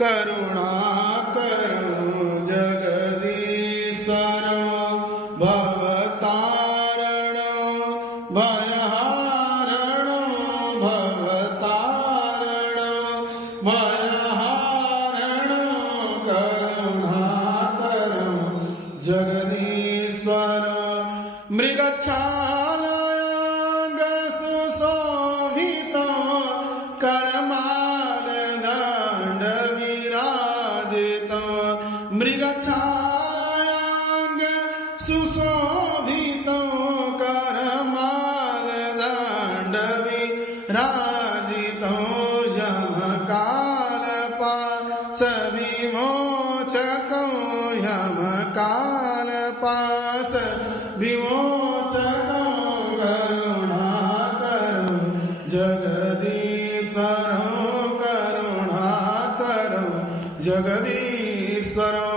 करुणाकरो जगदीश्वरो भवतारणो भयहारणो भवतारणो भयहारणो करुणाकरो जगदीश्वरो मृगच्छालयाङ्ग सुशोभितो करमालदण्डविराजितो मृगच्छालयाङ्ग सुशोभितो करमालदण्डविराजितो यमकालपाशविमोचको यमकालपाशविमोचको करुणाकरो जगदीश्वरो करुणाकरो जगदीश्वरो।